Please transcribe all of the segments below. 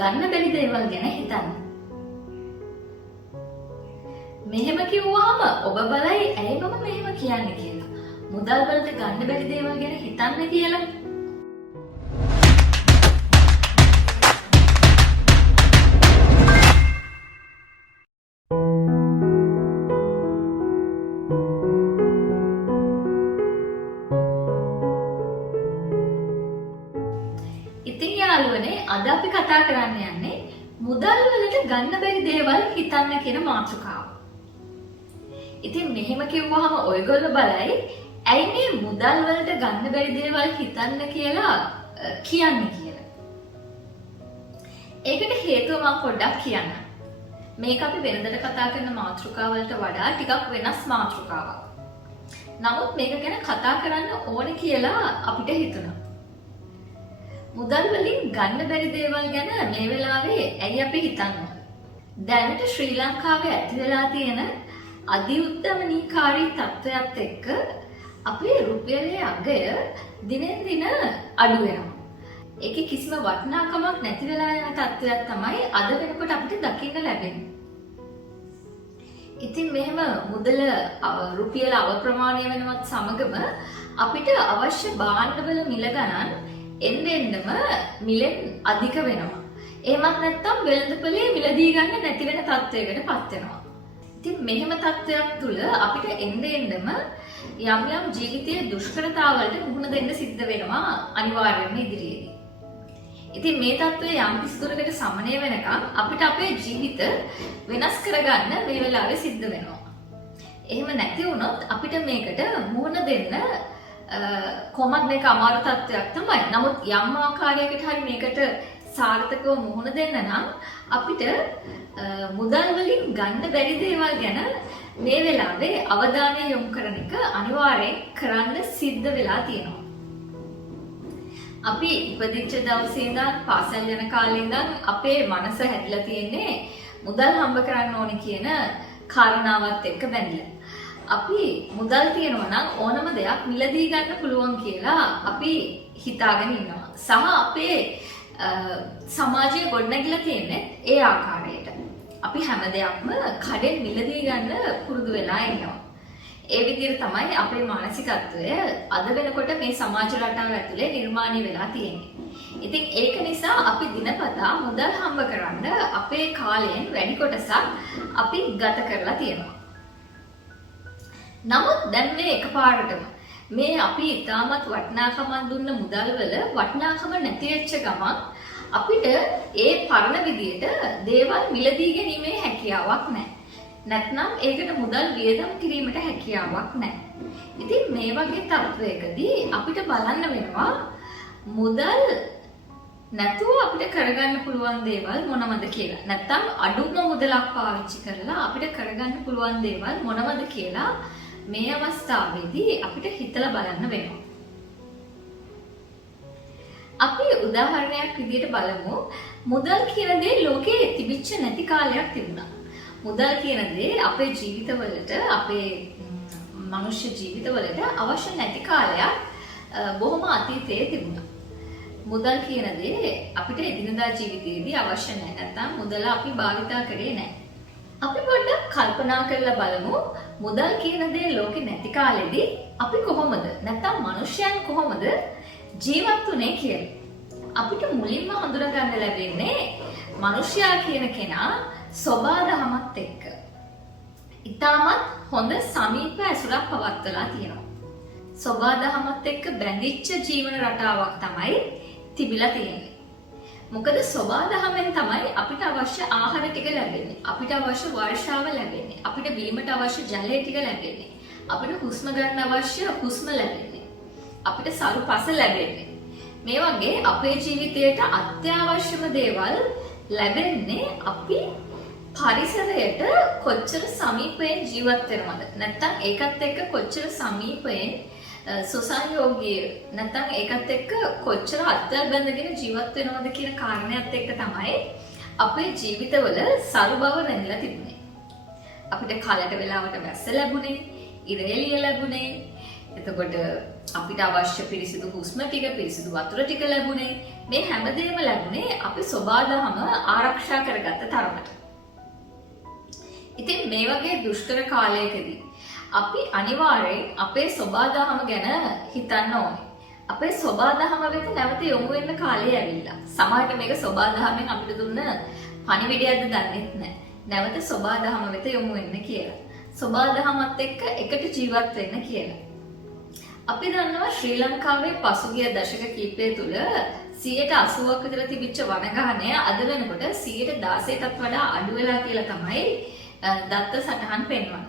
ගන්න බැරි දේවල් ගැන හිතන්න. මෙහෙම කිව්වහම ඔබ බලයි ඇයි මම මෙහෙම කියන්නේ කියලා. මුදල් වලට ගන්න බැරි දේවල් ගැන හිතන්න කියලා. ඉතින් යාළුවනේ අද අපි කතා කරන්න යන්නේ මුදල් වලට ගන්න බැරි දේවල් හිතන්න කියන මාතෘකාව. ඉතින් මෙහෙම කිව්වහම ඔයගොල්ලෝ බලයි ඇයි මේ මුදල් වලට ගන්න බැරි දේවල් හිතන්න කියලා කියන්නේ කියලා. ඒකට හේතුව මම පොඩ්ඩක් කියන්නම්. මේක අපි වෙනදට කතා කරන මාතෘකාවලට වඩා ටිකක් වෙනස් මාතෘකාවක්. නමුත් මේක ගැන කතා කරන්න ඕනේ කියලා අපිට හිතුණා. මුදල් වලින් ගන්න බැරි දේවල් ගැන මේ වෙලාවේ ඇයි අපි හිතන්නේ? දැනට ශ්‍රී ලංකාවේ ඇති වෙලා තියෙන අධිඋද්දමනීකාරී තත්ත්වයක් එක්ක අපේ රුපියලේ අගය දිනෙන් දින අඩු වෙනවා. ඒකේ කිසිම වටිනාකමක් නැති වෙලා යන තත්ත්වයක් තමයි අද වෙනකොට අපිට දකින්න ලැබෙන්නේ. ඉතින් මෙහෙම මුදල රුපියල අවප්‍රමාණය වෙනවත් සමගම අපිට අවශ්‍ය භාණ්ඩවල මිල ගණන් එන්නෙන්නම මිලෙන් අධික වෙනවා. එහෙමත් නැත්නම් වෙළඳපොලේ මිලදී ගන්න නැති වෙන තත්ත්වයකට පත් වෙනවා. ඉතින් මෙහෙම තත්ත්වයක් තුල අපිට එන්නෙන්නම යම් යම් ජීවිතයේ දුෂ්කරතාවලට මුහුණ දෙන්න සිද්ධ වෙනවා අනිවාර්යයෙන්ම ඉදිරියේදී. ඉතින් මේ තත්ත්වය යම් කිසි දුරකට සමනය වෙනකම් අපිට අපේ ජීවිත වෙනස් කරගන්න මේ වෙලාවේ සිද්ධ වෙනවා. එහෙම නැති වුණොත් අපිට මේකට මුහුණ දෙන්න කොහොමද මේක අමාරු තත්ත්වයක් තමයි. නමුත් යම් ආකාරයකට හරි මේකට සාර්ථකව මුහුණ දෙන්න නම් අපිට මුදල් වලින් ගන්න බැරි දේවල් ගැන මේ වෙලාවේ අවධානය යොමු කරන එක අනිවාර්යෙන් කරන්න සිද්ධ වෙලා තියෙනවා. අපි ඉපදිච්ච දවසේ ඉඳන් පාසල් යන කාලේ ඉඳන් අපේ මනස හැදිලා තියෙන්නේ මුදල් හම්බ කරන්න ඕනේ කියන කාරණාවත් එක්ක බැඳිලා. අපි මුදල් තියනවා නම් ඕනම දෙයක් මිලදී ගන්න පුළුවන් කියලා අපි හිතාගෙන ඉන්නවා. සහ අපේ සමාජය ගොඩනැගිලා තියෙන්නේ ඒ ආකාරයට. අපි හැම දෙයක්ම කඩෙන් මිලදී ගන්න පුරුදු වෙලා ඉන්නවා. ඒ විදිහට තමයි අපේ මානසිකත්වය අද වෙනකොට මේ සමාජ රටාව ඇතුලේ නිර්මාණය වෙලා තියෙන්නේ. ඉතින් ඒක නිසා අපි දිනපතා මුදල් හම්බ කරන්න අපේ කාලයෙන් වැඩි කොටසක් අපි ගත කරලා තියෙනවා. නමුත් දැන් මේ එකපාරටම මේ අපි ඉතාමත් වටිනාකමක් දුන්න මුදල් වල වටිනාකම නැති වෙච්ච ගමන් අපිට ඒ පරණ විදියට දේවල් මිලදී ගැනීමේ හැකියාවක් නැහැ. නැත්නම් ඒකට මුදල් වියදම් කිරීමට හැකියාවක් නැහැ. ඉතින් මේ වගේ තත්වයකදී අපිට බලන්න වෙනවා මුදල් නැතුව අපිට කරගන්න පුළුවන් දේවල් මොනවද කියලා. නැත්නම් අඩුම මුදලක් පාවිච්චි කරලා අපිට කරගන්න පුළුවන් දේවල් මොනවද කියලා මේ අවස්ථාවේදී අපිට හිතලා බලන්න වෙනවා. අපි උදාහරණයක් විදිහට බලමු. මුදල් කියන දේ ලෝකේ තිබිච්ච නැති කාලයක් තිබුණා. මුදල් කියන දේ අපේ ජීවිතවලට අපේ මනුෂ්‍ය ජීවිතවලට අවශ්‍ය නැති කාලයක් බොහොම අතීතයේ තිබුණා. මුදල් කියන දේ අපිට එදිනදා ජීවිතයේදී අවශ්‍ය නැහැ. නැත්නම් මුදල අපි භාවිතා කරේ නැහැ. අපි පොඩ්ඩක් කල්පනා කරලා බලමු මුදල් කියන දේ ලෝකේ නැති කාලෙදී අපි කොහොමද නැත්නම් මිනිස්යන් කොහොමද ජීවත් වුනේ කියලා. අපිට මුලින්ම හඳුනා ගන්න ලැබෙන්නේ මිනිස්යා කියන කෙනා සබාදහමත් එක්ක. ඊටමත් හොඳ සමීප ඇසුරක් පවත්වලා තියෙනවා. සබාදහමත් එක්ක බැඳිච්ච ජීවන රටාවක් තමයි තිබිලා තියෙන්නේ. මොකද සබාදහමෙන් තමයි අපිට අවශ්‍ය ආහාර ටික ලැබෙන්නේ. අපිට අවශ්‍ය වර්ෂාව ලැබෙන්නේ. අපිට බීමට අවශ්‍ය ජලය ටික ලැබෙන්නේ. අපිට හුස්ම ගන්න අවශ්‍ය හුස්ම ලැබෙන්නේ. අපිට සරු පස ලැබෙන්නේ. මේ වගේ අපේ ජීවිතයට අත්‍යවශ්‍යම දේවල් ලැබෙන්නේ අපි පරිසරයට කොච්චර සමීපයෙන් ජීවත් වෙනවද? නැත්නම් ඒකත් එක්ක කොච්චර සමීපයෙන් සොසායෝගී නැත්නම් ඒකත් එක්ක කොච්චර අත්වල බැඳගෙන ජීවත් වෙනවද කියන කාරණයක් එක්ක තමයි අපේ ජීවිතවල සරු බව රැඳිලා තිබුණේ. අපිට කාලයට වෙලාවට වැස්ස ලැබුණේ, ඉර එළිය ලැබුණේ. එතකොට අපිට අවශ්‍ය පිරිසිදු හුස්ම ටික පිරිසිදු වතුර ටික ලැබුණේ. මේ හැමදේම ලැබුණේ අපි සබාදහම ආරක්ෂා කරගත්ත තරමට. ඉතින් මේ වගේ දුෂ්කර කාලයකදී අපි අනිවාර්යෙන් අපේ සබාදහම ගැන හිතන්න ඕනේ. අපේ සබාදහම වෙත නැවත යොමු වෙන්න කාලය ඇවිල්ලා. සමහරට මේක සබාදහමෙන් අපිට දුන්න පණිවිඩයක්ද දන්නෙත් නැහැ. නැවත සබාදහම වෙත යොමු වෙන්න කියලා. සබාදහමත් එක්ක එකට ජීවත් වෙන්න කියලා. අපි දන්නවා ශ්‍රී ලංකාවේ පසුගිය දශක කිහිපය තුළ 80%ක් විතර තිබිච්ච වනගහනය අද වෙනකොට 16%ටත් වඩා අඩු වෙලා කියලා තමයි දත්ත සටහන් පෙන්වන්නේ.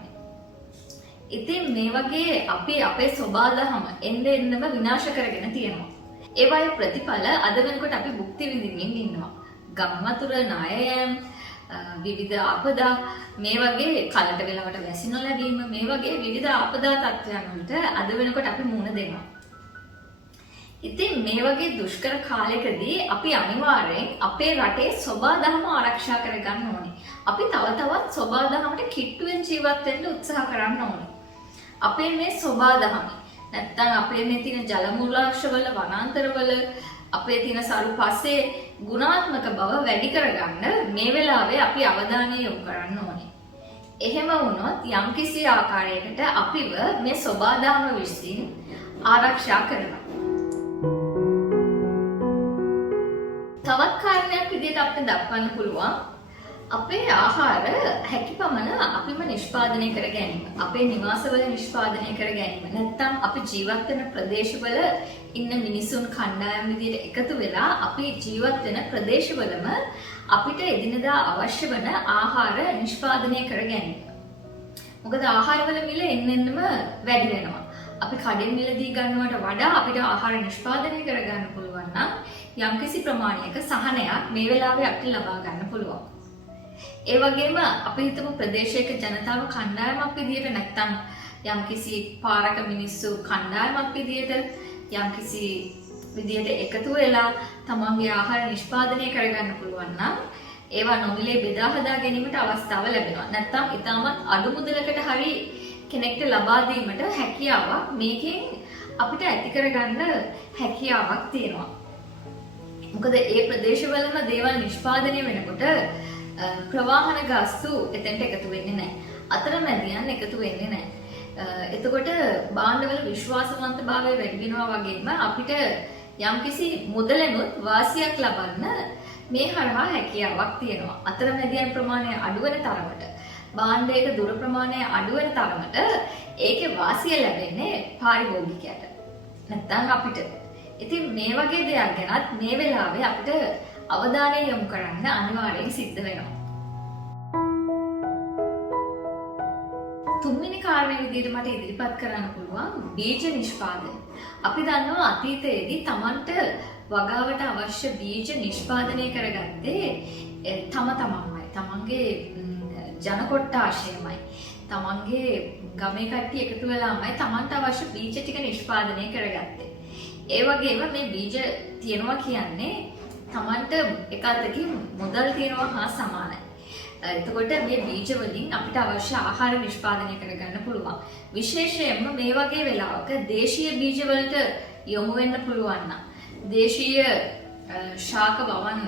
ඉතින් මේ වගේ අපි අපේ සබාදහම එන්නෙම විනාශ කරගෙන තියෙනවා. ඒවායේ ප්‍රතිඵල අද වෙනකොට අපි භුක්ති විඳින්මින් ඉන්නවා. ගම් වතුර ණයයන් විවිධ ආපදා මේ වගේ කලට වෙලාවට වැසි නොලැබීම මේ වගේ විවිධ ආපදා තත්ත්වයන් වලට අද වෙනකොට අපි මුහුණ දෙනවා. ඉතින් මේ වගේ දුෂ්කර කාලයකදී අපි අනිවාර්යෙන් අපේ රටේ සබාදහම ආරක්ෂා කරගන්න ඕනේ. අපි තව තවත් සබාදහමට කිට්ටුවෙන් ජීවත් වෙන්න උත්සාහ කරන්න ඕනේ. අපේ මේ සබාදහම නැත්තම් අපේ මේ තියෙන ජල මූලාශ්‍රවල වනාන්තරවල අපේ තියෙන සරු පස්සේ ගුණාත්මක බව වැඩි කරගන්න මේ වෙලාවේ අපි අවධානය යොමු කරන්න ඕනේ. එහෙම වුණොත් යම්කිසි ආකාරයකට අපිව මේ සබාදහම විසින් ආරක්ෂා කරනවා. තවත් කාරණයක් විදිහට අපිට දක්වන්න පුළුවන් අපේ ආහාර හැකියපමණ අපිම නිෂ්පාදනය කර ගැනීම. අපේ නිවාසවල නිෂ්පාදනය කර ගැනීම. නැත්නම් අපි ජීවත් වෙන ප්‍රදේශවල ඉන්න මිනිසුන් කණ්ඩායම් විදිහට එකතු වෙලා අපි ජීවත් වෙන ප්‍රදේශවලම අපිට එදිනදා අවශ්‍ය වන ආහාර නිෂ්පාදනය කර ගැනීම. මොකද ආහාරවල මිල එන්නෙන්නම වැඩි වෙනවා. අපි කඩෙන් මිලදී ගන්නවට වඩා අපිට ආහාර නිෂ්පාදනය කර ගන්න පුළුවන් නම් යම්කිසි ප්‍රමාණයක සහනයක් මේ වෙලාවේ අපිට ලබා ගන්න පුළුවන්. ඒ වගේම අපි හිතමු ප්‍රදේශයක ජනතාව කණ්ඩායමක් විදියට නැත්නම් යම්කිසි පාරක මිනිස්සු කණ්ඩායමක් විදියට යම්කිසි විදියට එකතු වෙලා තමන්ගේ ආහාර නිෂ්පාදනය කරගන්න පුළුවන් නම් ඒවා නොමිලේ බෙදා හදා ගැනීමට අවස්ථාව ලැබෙනවා. නැත්නම් ඊටමත් අඩු මුදලකට හරි කෙනෙක්ට ලබා දීමට හැකියාවක් මේකෙන් අපිට ඇති කරගන්න හැකියාවක් තියෙනවා. මොකද ඒ ප්‍රදේශවලම දේවල් නිෂ්පාදනය වෙනකොට ප්‍රවාහන ගාස්තු එතෙන්ට එකතු වෙන්නේ නැහැ. අතරමැදියන් එකතු වෙන්නේ නැහැ. එතකොට භාණ්ඩවල විශ්වාසවන්තභාවය වැඩි වෙනවා වගේම අපිට යම්කිසි මුදලෙනුත් වාසියක් ලබන්න මේ හරහා හැකියාවක් තියෙනවා. අතරමැදියන් ප්‍රමාණය අඩු වෙන තරමට භාණ්ඩයක දුර ප්‍රමාණය අඩු වෙන තරමට ඒකේ වාසිය ලැබෙන්නේ පාරිභෝගිකයට. නැත්නම් අපිට. ඉතින් මේ වගේ දෙයක් ගැනත් මේ වෙලාවේ අපිට අවධානය යොමු කරන්න අනිවාර්යෙන් සිද්ධ වෙනවා. තුන්වෙනි කාරණේ විදිහට මට ඉදිරිපත් කරන්න පුළුවන් බීජ නිෂ්පාදනය. අපි දන්නවා අතීතයේදී Tamanට වගාවට අවශ්‍ය බීජ නිෂ්පාදනය කරගත්තේ තම තමන්මයි. Tamanගේ ජන කොට්ටාශයමයි. Tamanගේ ගමේ කට්ටිය එකතු වෙලාමයි Tamanට අවශ්‍ය බීජ ටික නිෂ්පාදනය කරගත්තේ. ඒ වගේම මේ බීජ තියනවා කියන්නේ Tamanට එක අතකින් මුදල් තියනවා හා සමානයි. එතකොට මේ බීජ වලින් අපිට අවශ්‍ය ආහාර නිෂ්පාදනය කරගන්න පුළුවන්. විශේෂයෙන්ම මේ වගේ වෙලාවක දේශීය බීජ වලට යොමු වෙන්න පුළුවන් නම් දේශීය ශාක වවන්න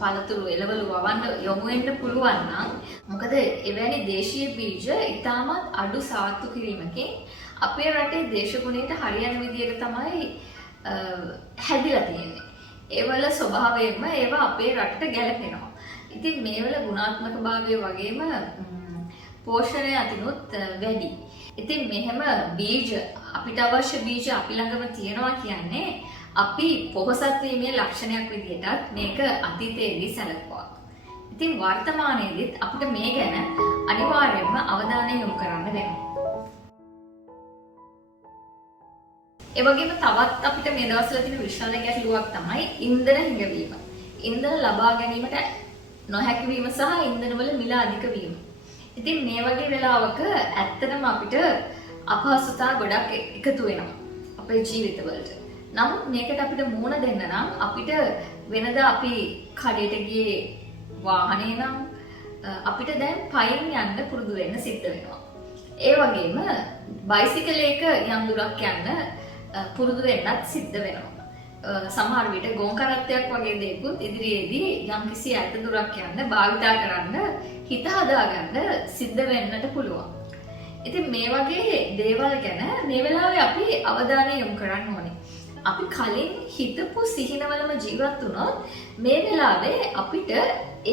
පළතුරු එළවලු වවන්න යොමු වෙන්න පුළුවන් නම් මොකද එවැනි දේශීය බීජ ඉතාමත් අඩු සාත්තු කිරීමකින් අපේ රටේ දේශගුණයට හරියන විදිහට තමයි හැදිලා තියෙන්නේ. ඒවල ස්වභාවයෙන්ම ඒවා අපේ රටට ගැලපෙනවා. ඉතින් මේවල ගුණාත්මක භාවය වගේම පෝෂණය අතිනුත් වැඩි. ඉතින් මෙහෙම බීජ අපිට අවශ්‍ය බීජ අපි ළඟම තියෙනවා කියන්නේ අපි පොහොසත් වීමේ ලක්ෂණයක් විදිහටත් මේක අතීතයේදී සැලකුවා. ඉතින් වර්තමානයේදීත් අපිට මේ ගැන අනිවාර්යයෙන්ම අවධානය යොමු කරන්න වෙනවා. ඒ වගේම තවත් අපිට මේ දවස්වල තියෙන විශාල ගැටලුවක් තමයි ඉන්ධන හිඟවීම. ඉන්ධන ලබා ගැනීමට නොහැකි වීම සහ ඉන්ධනවල මිල අධික වීම. ඉතින් මේ වගේ වෙලාවක ඇත්තටම අපිට අපහසුතා ගොඩක් එකතු වෙනවා අපේ ජීවිතවලට. නමුත් මේකට අපිට මුහුණ දෙන්න නම් අපිට වෙනදා අපි කඩේට ගියේ වාහනේ නම් අපිට දැන් පයින් යන්න පුරුදු වෙන්න සිද්ධ වෙනවා. ඒ වගේම බයිසිකලයක යම් දුරක් යන්න පුරුදු වෙන්නත් සිද්ධ වෙනවා. සමහර විට ගොන් කරත්තයක් වගේ දේකුත් ඉදිරියේදී යම්කිසි ඈත දුරක් යන්න භාවිතා කරන්න හිත හදාගන්න සිද්ධ වෙන්නට පුළුවන්. ඉතින් මේ වගේ දේවල් ගැන මේ වෙලාවේ අපි අවධානය යොමු කරන්න ඕනේ. අපි කලින් හිතපු සිහිනවලම ජීවත් වුණොත් මේ වෙලාවේ අපිට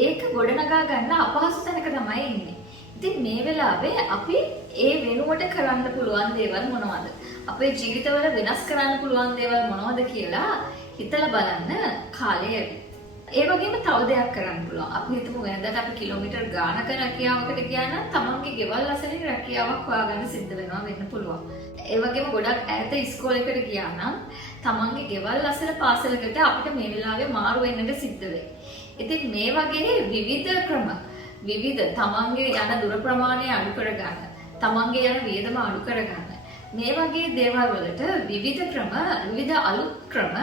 ඒක ගොඩනගා ගන්න අපහසු තැනක තමයි ඉන්නේ. ඉතින් මේ වෙලාවේ අපි ඒ වෙනුවට කරන්න පුළුවන් දේවල් මොනවද? අපේ ජීවිතවල වෙනස් කරන්න පුළුවන් දේවල් මොනවද කියලා හිතලා බලන්න කාලය. ඒ වගේම තව දෙයක් කරන්න පුළුවන්. අපි හිතමු වෙනදාට අපි කිලෝමීටර් ගානක රැකියාවකට ගියා නම් තමන්ගේ ගෙවල් අසලින් රැකියාවක් හොයාගන්න සිද්ධ වෙන්න පුළුවන්. ඒ වගේම ගොඩක් ඈත ඉස්කෝලේකට ගියා නම් තමන්ගේ ගෙවල් අසල පාසලකට අපිට මේ වෙලාවේ මාරු වෙන්නට සිද්ධ වෙයි. ඉතින් මේ වගේ විවිධ ක්‍රම තමන්ගේ යන දුර ප්‍රමාණය අඩු කරගන්න, තමන්ගේ යන වියදම අඩු කරගන්න. මේ වගේ දේවල් වලට විවිධ අලුත් ක්‍රම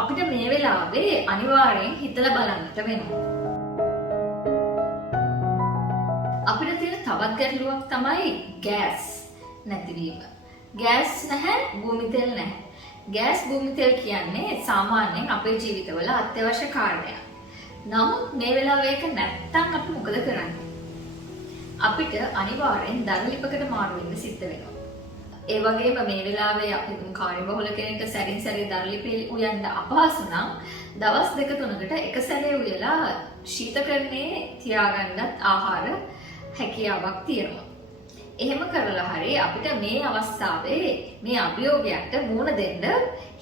අපිට මේ වෙලාවේ අනිවාර්යෙන් හිතලා බලන්නට වෙනවා. අපිට තියෙන තවත් ගැටලුවක් තමයි ගෑස් නැතිවීම. ගෑස් නැහැ, භූමි තෙල් නැහැ. ගෑස් භූමි තෙල් කියන්නේ සාමාන්‍යයෙන් අපේ ජීවිතවල අත්‍යවශ්‍ය කාරණයක්. නමුත් මේ වෙලාවේ ඒක නැත්තම් අපි මොකද කරන්නේ? අපිට අනිවාර්යෙන් දරලිපකට මාරු වෙන්න සිද්ධ වෙනවා. ඒ වගේම මේ වෙලාවේ අපි කාර්යබහුල කෙනෙක්ට සැරින් සැරේ දරලිපේ උයන්න අපහසු නම් දවස් 2-3කට එක සැරේ උයලා ශීතකරණයේ තියාගන්නත් ආහාර හැකියාවක් තියෙනවා. එහෙම කරලා හරි අපිට මේ අවස්ථාවේ මේ අභියෝගයට මුහුණ දෙන්න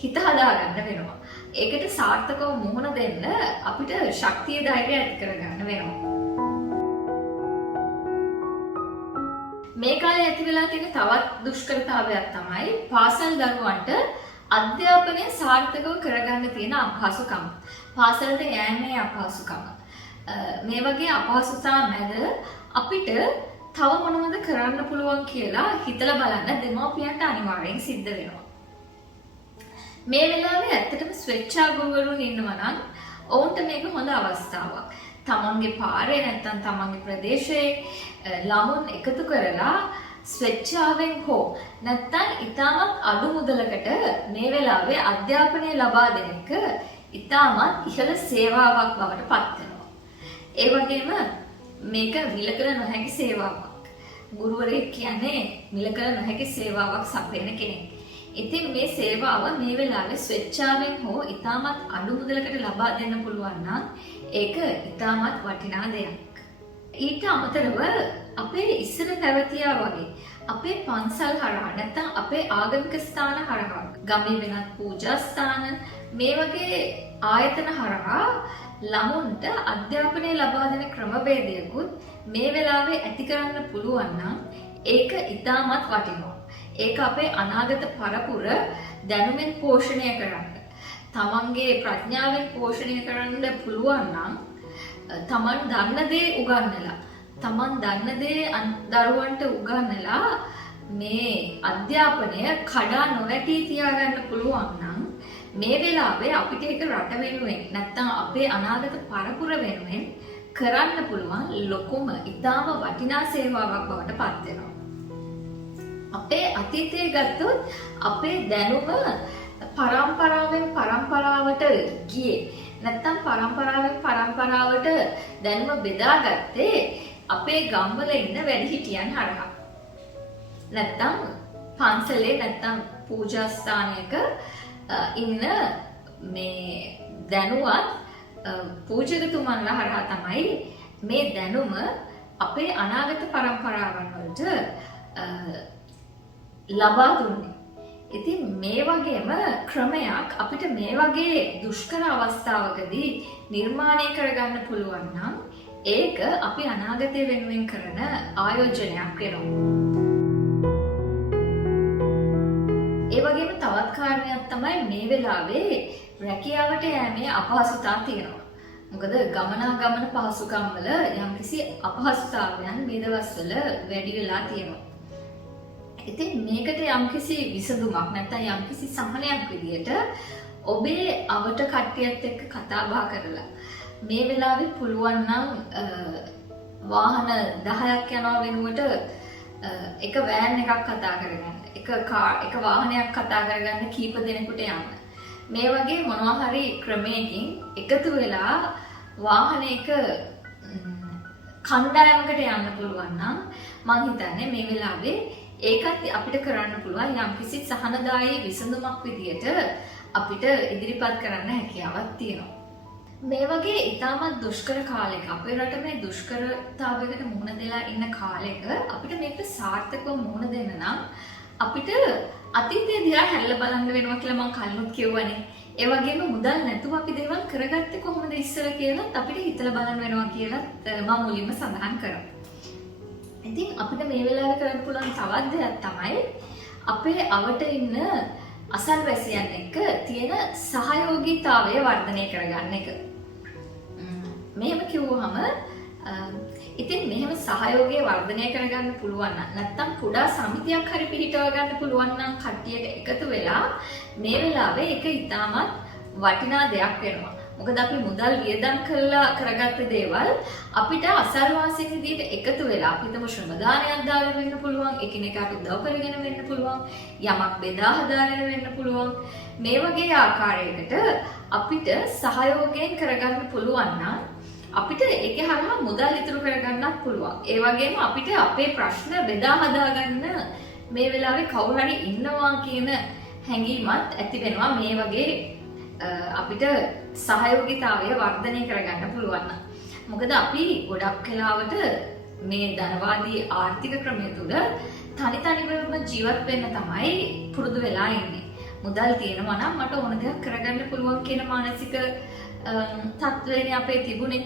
හිත හදාගන්න වෙනවා. ඒකට සාර්ථකව මුහුණ දෙන්න අපිට ශක්තිය ධෛර්යය ඇති කරගන්න වෙනවා. මේ කාලේ ඇති වෙලා තියෙන තවත් දුෂ්කරතාවයක් තමයි පාසල් දරුවන්ට අධ්‍යාපනය සාර්ථකව කරගන්න තියෙන අපහසුකම්. පාසලට යෑමේ අපහසුකම. මේ වගේ අපහසුතා මැද අපිට තව මොනවද කරන්න පුළුවන් කියලා හිතලා බලන්න දෙමාපියන්ට අනිවාර්යෙන් සිද්ධ වෙනවා. මේ වෙලාවේ ඇත්තටම ස්වේච්ඡා ගුරුවරුන් ඉන්නවා නම් ඔවුන්ට මේක හොඳ අවස්ථාවක්. තමන්ගේ පාරේ නැත්තම් තමන්ගේ ප්‍රදේශයේ ළමුන් එකතු කරලා ස්වේච්ඡාවෙන් හෝ නැත්තම් ඉතාමත් අඩු මුදලකට මේ වෙලාවේ අධ්‍යාපනය ලබා දෙන එක ඉතාමත් ඉහළ සේවාවක් බවට පත් වෙනවා. ඒ වගේම මේක මිලකල නොහැකි සේවාවක්. ගුරුවරයෙක් කියන්නේ මිලකල නොහැකි සේවාවක් සපයන කෙනෙක්. ඉතින් මේ සේවාව මේ වෙලාවේ ස්වේච්ඡාවෙන් හෝ ඉතාමත් අඩු මුදලකට ලබා දෙන්න පුළුවන් නම් ඒක ඉතාමත් වටිනා දෙයක්. ඊට අමතරව අපේ ඉස්සර පැවතියා වගේ අපේ පන්සල් හරහා නැත්නම් අපේ ආගමික ස්ථාන හරහා ගමේ වෙනත් පූජා ස්ථාන මේ වගේ ආයතන හරහා ළමුන්ට අධ්‍යාපනය ලබා දෙන ක්‍රමවේදයකුත් මේ වෙලාවේ ඇති කරන්න පුළුවන් නම් ඒක ඉතාමත් වටිනවා. ඒක අපේ අනාගත පරපුර දැනුමෙන් පෝෂණය කරන්න, තමන්ගේ ප්‍රඥාවෙන් පෝෂණය කරන්න පුළුවන් නම් තමන් දන්න දේ උගන්වලා, තමන් දන්න දේ දරුවන්ට උගන්වලා මේ අධ්‍යාපනය කඩා නොවැටී තියාගන්න පුළුවන් නම් මේ වෙලාවේ අපිට ඒක රට වෙනුවෙන් නැත්නම් අපේ අනාගත පරපුර වෙනුවෙන් කරන්න පුළුවන් ලොකුම ඉතාම වටිනා සේවාවක් බවට පත් වෙනවා. අපේ අතීතයේ ගත්තොත් අපේ දැනුම පරම්පරාවෙන් පරම්පරාවට ගියේ නැත්නම් පරම්පරාවට දැනුම බෙදාගත්තේ අපේ ගම්වල ඉන්න වැඩිහිටියන් හරහා. නැත්නම් පන්සලේ නැත්නම් පූජා ස්ථානයක ඉන්න මේ දැනුවත් පූජකතුමන්ලා හරහා තමයි මේ දැනුම අපේ අනාගත පරම්පරාවන් වලට ලබා දුන්නේ. ඉතින් මේ වගේම ක්‍රමයක් අපිට මේ වගේ දුෂ්කර අවස්ථාවකදී නිර්මාණය කරගන්න පුළුවන් නම් ඒක අපි අනාගතය වෙනුවෙන් කරන ආයෝජනයක් වෙනවා. ඒ වගේම තවත් කාරණයක් තමයි මේ වෙලාවේ රැකියාවට යෑමේ අපහසුතාව තියෙනවා. මොකද ගමනාගමන පහසුකම් වල යම්කිසි අපහසුතාවයන් මේ දවස්වල වැඩි වෙලා තියෙනවා. ඉතින් මේකට යම්කිසි විසඳුමක් නැත්නම් යම්කිසි සමනයක් විදියට ඔබේ අවට කට්ටියත් එක්ක කතා බහ කරලා මේ වෙලාවේ පුළුවන් නම් වාහන 10ක් යනවා වෙනුවට එක වෑන් එකක් කතා කරගන්න, එක වාහනයක් කතා කරගන්න කීප දෙනෙකුට යන්න. මේ වගේ මොනවා හරි ක්‍රමයකින් එකතු වෙලා වාහනයක කණ්ඩායමකට යන්න පුළුවන් නම් මම හිතන්නේ මේ වෙලාවේ ඒකත් අපිට කරන්න පුළුවන් යම්කිසි සහනදායී විසඳුමක් විදියට අපිට ඉදිරිපත් කරන්න හැකියාවක් තියෙනවා. මේ වගේ ඉතාමත් දුෂ්කර කාලයක අපේ රට මේ දුෂ්කරතාවයකට මුහුණ දෙලා ඉන්න කාලෙක අපිට මේකට සාර්ථකව මුහුණ දෙන්න නම් අපිට අතීතයේ දිහා හැරිලා බලන්න වෙනවා කියලා මම කලිනුත් කිව්වනේ. ඒ වගේම මුදල් නැතුව අපි දේවල් කරගත්තේ කොහොමද ඉස්සර කියලා අපිට හිතලා බලන්න වෙනවා කියලා මම මුලින්ම සඳහන් කරා. ඉතින් අපිට මේ වෙලාවේ කරන්න පුළුවන් තවත් දෙයක් තමයි අපේ අවට ඉන්න අසල්වැසියන් එක්ක තියෙන සහයෝගීතාවය වර්ධනය කරගන්න එක. මෙහෙම කිව්වහම ඉතින් මෙහෙම සහයෝගය වර්ධනය කරගන්න පුළුවන් නම් නැත්තම් කුඩා සමිතියක් හරි පිළිටව ගන්න පුළුවන් නම් කට්ටියට එකතු වෙලා මේ වෙලාවේ ඒක ඉතාමත් වටිනා දෙයක් වෙනවා. මොකද අපි මුදල් වියදම් කරලා කරගත්ත දේවල් අපිට අසල්වාසීන් විදිහට එකතු වෙලා අපිට ශ්‍රම දානයක් දාලා වෙන්න පුළුවන්, එකිනෙකාට උදව් කරගෙන වෙන්න පුළුවන්, යමක් බෙදා හදාගෙන වෙන්න පුළුවන්. මේ වගේ ආකාරයකට අපිට සහයෝගයෙන් කරගන්න පුළුවන් නම් අපිට ඒක හරහා මුදල් ඉතුරු කරගන්නත් පුළුවන්. ඒ වගේම අපිට අපේ ප්‍රශ්න බෙදා හදාගන්න මේ වෙලාවේ කවුරු හරි ඉන්නවා කියන හැඟීමත් ඇති වෙනවා මේ වගේ අපිට සහයෝගීතාවය වර්ධනය කරගන්න පුළුවන්. මොකද අපි ගොඩක් වෙලාවට මේ ධනවාදී ආර්ථික ක්‍රමය තුළ තනිවම ජීවත් වෙන්න තමයි පුරුදු වෙලා ඉන්නේ. මුදල් තියෙනවා නම් මට ඕන දෙයක් කරගන්න පුළුවන් කියන මානසික තත්ත්වයනේ අපේ තිබුණේ.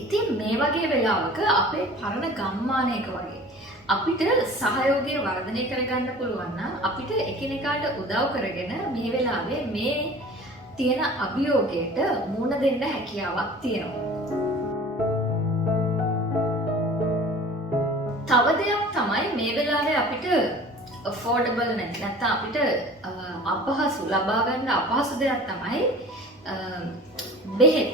ඉතින් මේ වගේ වෙලාවක අපේ පරණ ගම්මානයක වගේ අපිට සහයෝගය වර්ධනය කරගන්න පුළුවන් නම් අපිට එකිනෙකාට උදව් කරගෙන මේ වෙලාවේ මේ තියෙන අභියෝගයට මුහුණ දෙන්න හැකියාවක් තියෙනවා. තව දෙයක් තමයි මේ වෙලාවේ අපිට affordable නැත්නම් අපිට අපහසු ලබා ගන්න අපහසු දෙයක් තමයි බෙහෙත්.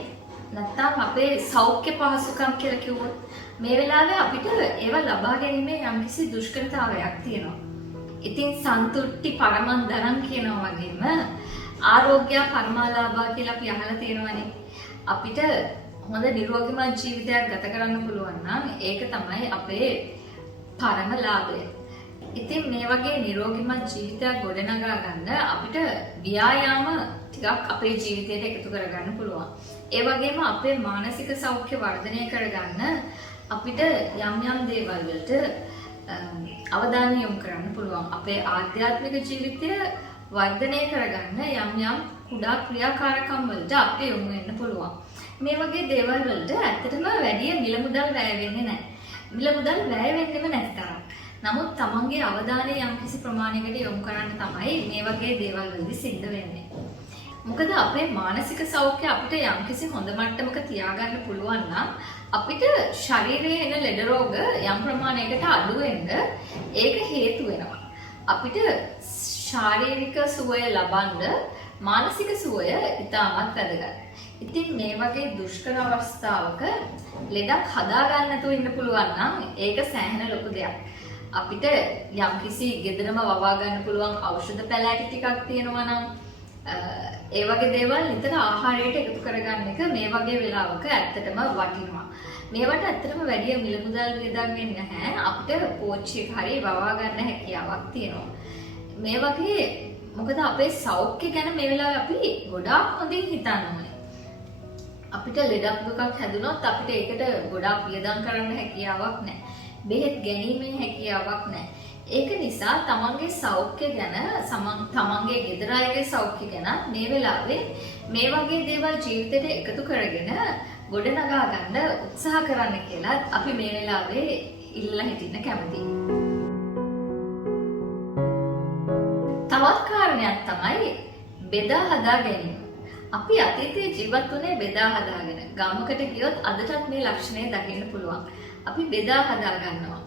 නැත්නම් අපේ සෞඛ්‍ය පහසුකම් කියලා කිව්වොත් මේ වෙලාවේ අපිට ඒවා ලබා ගැනීමේ යම්කිසි දුෂ්කරතාවයක් තියෙනවා. ඉතින් සන්තුට්ටි පරමන්දරම් කියනවා වගේම ආරෝග්‍ය පරමාලාභා කියලා අපි අහලා තියෙනවානේ. අපිට හොඳ නිරෝගීමත් ජීවිතයක් ගත කරන්න පුළුවන් නම් ඒක තමයි අපේ පරම ලාභය. ඉතින් මේ වගේ නිරෝගීමත් ජීවිතයක් ගොඩනගා ගන්න අපිට ව්‍යායාම ටිකක් අපේ ජීවිතයට එකතු කරගන්න පුළුවන්. ඒ වගේම අපේ මානසික සෞඛ්‍ය වර්ධනය කරගන්න අපිට යම් දේවල් වලට අවධානය යොමු කරන්න පුළුවන්. අපේ ආධ්‍යාත්මික ජීවිතය වර්ධනය කරගන්න යම් කුඩා ක්‍රියාකාරකම් වලට අපිට යොමු වෙන්න පුළුවන්. මේ වගේ දේවල් වලට ඇත්තටම වැඩි මිල මුදල් වැය වෙන්නේ නැහැ. මිල මුදල් වැය වෙන්නෙම නැත්තරම්. නමුත් තමන්ගේ අවධානය යම්කිසි ප්‍රමාණයකට යොමු කරන්න තමයි මේ වගේ දේවල් වලදී සිද්ධ වෙන්නේ. මොකද අපේ මානසික සෞඛ්‍ය අපිට යම්කිසි හොඳ මට්ටමක තියාගන්න පුළුවන් නම් අපිට ශරීරයේ එන ලෙඩ රෝග යම් ප්‍රමාණයකට අඩු වෙන්න ඒක හේතු වෙනවා. අපිට ශාරීරික සුවය ලබන්න මානසික සුවය ඉතාමත් වැදගත්. ඉතින් මේ වගේ දුෂ්කර අවස්ථාවක ලෙඩක් හදාගන්න නැතුව ඉන්න පුළුවන් නම් ඒක සෑහෙන ලොකු දෙයක්. අපිට යම්කිසි ගෙදරම වවා ගන්න පුළුවන් ඖෂධ පැලෑටි ටිකක් තියෙනවා නම් ඒ වගේ දේවල් නිතර ආහාරයට එකතු කරගන්න එක මේ වගේ වෙලාවක ඇත්තටම වටිනවා. මේවට ඇත්තටම වැඩි මිල මුදල් වියදම් වෙන්නේ නැහැ. අපිට පෝච්චියක හරි වවා ගන්න හැකියාවක් තියෙනවා. මේ වගේ මොකද අපේ සෞඛ්‍ය ගැන මේ වෙලාවේ අපි ගොඩාක් හොඳින් හිතන්න ඕනේ. අපිට ලෙඩක් දුකක් හැදුනොත් අපිට ඒකට ගොඩාක් වියදම් කරන්න හැකියාවක් නැහැ. බෙහෙත් ගැනීමේ හැකියාවක් නැහැ. ඒක නිසා තමන්ගේ සෞඛ්‍ය ගැන තමන්ගේ ගෙදර අයගේ සෞඛ්‍ය ගැන මේ වෙලාවේ මේ වගේ දේවල් ජීවිතේට එකතු කරගෙන ගොඩනගා ගන්න උත්සාහ කරන්න කියලා අපි මේ වෙලාවේ ඉල්ලලා හිටින්න කැමතියි. තවත් කාරණයක් තමයි බෙදා හදා ගැනීම. අපි අතීතයේ ජීවත් වුණේ බෙදා හදාගෙන. ගමකට ගියොත් අදටත් මේ ලක්ෂණය දකින්න පුළුවන්. අපි බෙදා හදා ගන්නවා.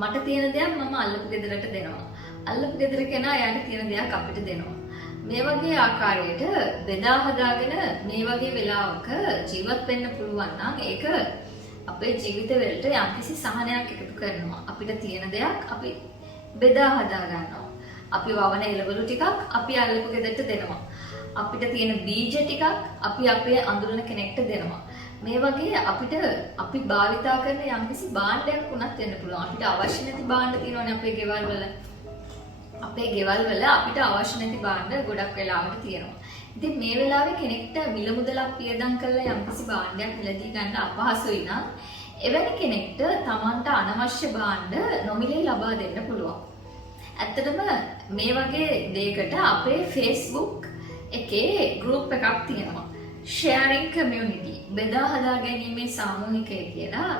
මට තියෙන දේක් මම අල්ලපු ගෙදරට දෙනවා. අල්ලපු ගෙදර කෙනා එයාට තියෙන දේක් අපිට දෙනවා. මේ වගේ ආකාරයට බෙදා හදාගෙන මේ වගේ වෙලාවක ජීවත් වෙන්න පුළුවන් නම් ඒක අපේ ජීවිතවලට යම්කිසි සහනයක් එකතු කරනවා. අපිට තියෙන දෙයක් අපි බෙදා හදා ගන්නවා. අපි වවන එළවලු ටිකක් අපි අල්ලපු ගෙදරට දෙනවා. අපිට තියෙන බීජ ටිකක් අපි අපේ අඳුරන කෙනෙක්ට දෙනවා. මේ වගේ අපිට අපි භාවිතා කරන යම්කිසි භාණ්ඩයක් වුණත් වෙන්න පුළුවන්. අපිට අවශ්‍ය නැති භාණ්ඩ තියෙනවනේ අපේ ගෙවල් වල. අපේ ගෙවල් වල අපිට අවශ්‍ය නැති භාණ්ඩ ගොඩක් වෙලාවට තියෙනවා. ඉතින් මේ වෙලාවේ කෙනෙක්ට මිල මුදලක් පියදම් කරලා යම්කිසි භාණ්ඩයක් මිලදී ගන්න අපහසුයි නම් එවැනි කෙනෙක්ට Tamanට අනවශ්‍ය භාණ්ඩ නොමිලේ ලබා දෙන්න පුළුවන්. ඇත්තටම මේ වගේ දෙයකට අපේ Facebook එකේ group එකක් තියෙනවා. sharing community බෙදා හදා ගැනීමේ සාමූහිකය කියලා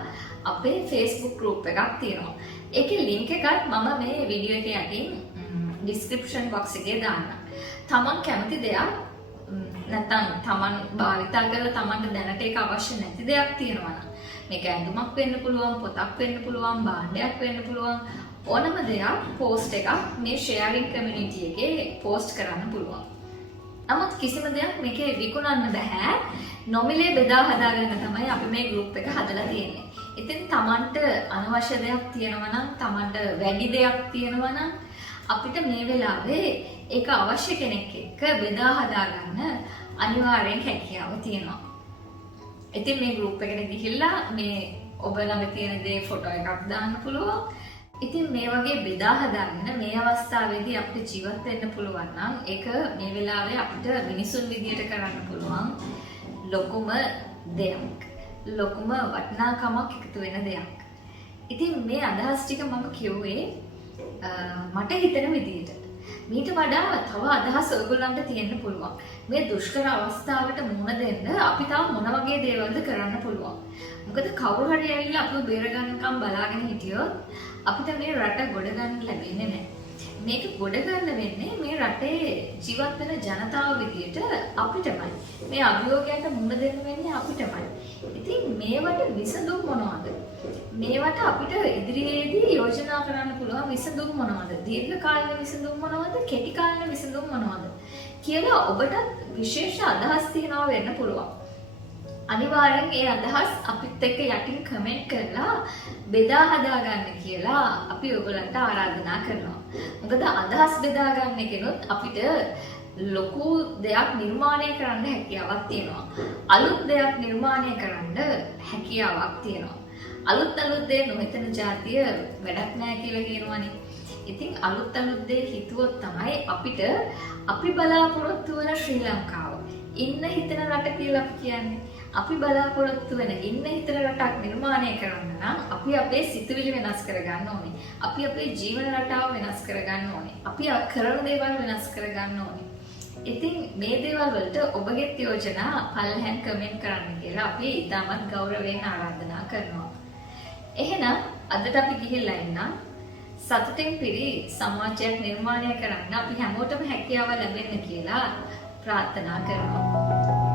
අපේ Facebook group එකක් තියෙනවා. ඒකේ link එකත් මම මේ වීඩියෝ එකේ යටින් description box එකේ දාන්නම්. Taman කැමති දෙයක් නැත්නම් Taman භාවිතා කරලා Tamanට දැනට ඒක අවශ්‍ය නැති දෙයක් තියෙනවා නම් මේක ඇඳුමක් වෙන්න පුළුවන්, පොතක් වෙන්න පුළුවන්, භාණ්ඩයක් වෙන්න පුළුවන්, ඕනම දෙයක් post එකක් මේ sharing community එකේ post කරන්න පුළුවන්. නමුත් කිසිම දෙයක් මේකේ විකුණන්න බෑ. නොමිලේ බෙදා හදාගන්න තමයි අපි මේ group එක හදලා තියෙන්නේ. ඉතින් Tamanට අනවශ්‍ය දෙයක් තියෙනවා නම්, Tamanට වැඩි දෙයක් තියෙනවා නම් අපිට මේ වෙලාවේ ඒක අවශ්‍ය කෙනෙක් එක්ක බෙදා හදාගන්න අනිවාර්යෙන් හැකියාව තියෙනවා. ඉතින් මේ group එකට ගිහිල්ලා මේ ඔබ ළඟ තියෙන දේ ෆොටෝ එකක් දාන්න පුළුවන්. ඉතින් මේ වගේ බෙදා හදාගෙන මේ අවස්ථාවේදී අපිට ජීවත් වෙන්න පුළුවන් නම් ඒක මේ වෙලාවේ අපිට මිනිසුන් විදියට කරන්න පුළුවන් ලොකුම දෙයක්. ලොකුම වටිනාකමක් එකතු වෙන දෙයක්. ඉතින් මේ අදහස් ටික මම කිව්වේ මට හිතෙන විදිහට. මීට වඩා තව අදහස් ඔයගොල්ලන්ට තියෙන්න පුළුවන්. මේ දුෂ්කර අවස්ථාවට මුහුණ දෙන්න අපි තව මොන වගේ දේවල්ද කරන්න පුළුවන්. මොකද කවුරු හරි ඇවිල්ලා අපිව බේර ගන්නකම් බලාගෙන හිටියොත් අපිට මේ රට ගොඩ ගන්න ලැබෙන්නේ නැහැ. මේක ගොඩ ගන්න වෙන්නේ මේ රටේ ජීවත් වෙන ජනතාව විදියට අපිටමයි. මේ අභියෝගයන්ට මුහුණ දෙන්න වෙන්නේ අපිටමයි. ඉතින් මේවට විසඳුම් මොනවද? මේවට අපිට ඉදිරියේදී යෝජනා කරන්න පුළුවන් විසඳුම් මොනවද? දීර්ඝකාලීන විසඳුම් මොනවද? කෙටි කාලීන විසඳුම් මොනවද? කියලා ඔබට විශේෂ අදහස් තියනවා වෙන්න පුළුවන්. අනිවාර්යෙන් ඒ අදහස් අපිත් එක්ක යටින් කමෙන්ට් කරලා බෙදා හදා ගන්න කියලා අපි ඔයගලන්ට ආරාධනා කරනවා. මොකද අදහස් බෙදා ගන්න එකනොත් අපිට ලොකු දෙයක් නිර්මාණය කරන්න හැකියාවක් තියෙනවා. අලුත් දෙයක් නිර්මාණය කරන්න හැකියාවක් තියෙනවා. අලුත් දේ නොහිතන જાතිය වැඩක් නැහැ කියලා කියනවනේ. ඉතින් අලුත් දේ හිතුවොත් තමයි අපිට අපි බලාපොරොත්තු වෙන ශ්‍රී ලංකාව ඉන්න හිතන රට කියලා කියන්නේ. අපි බලාපොරොත්තු වෙන ඉන්න හිතන රටක් නිර්මාණය කරන්න නම් අපි අපේ සිතුවිලි වෙනස් කරගන්න ඕනේ. අපි අපේ ජීවන රටාව වෙනස් කරගන්න ඕනේ. අපි කරන දේවල් වෙනස් කරගන්න ඕනේ. ඉතින් මේ දේවල් වලට ඔබගේ යෝජනා පල්ලෙන් කමෙන්ට් කරන්න කියලා අපි ඉතාමත් ගෞරවයෙන් ආරාධනා කරනවා. එහෙනම් අදට අපි ගිහිල්ලා ඉන්නම්. සතුටින් පිරි සමාජයක් නිර්මාණය කරන්න අපි හැමෝටම හැකියාව ලැබෙන්න කියලා ප්‍රාර්ථනා කරනවා.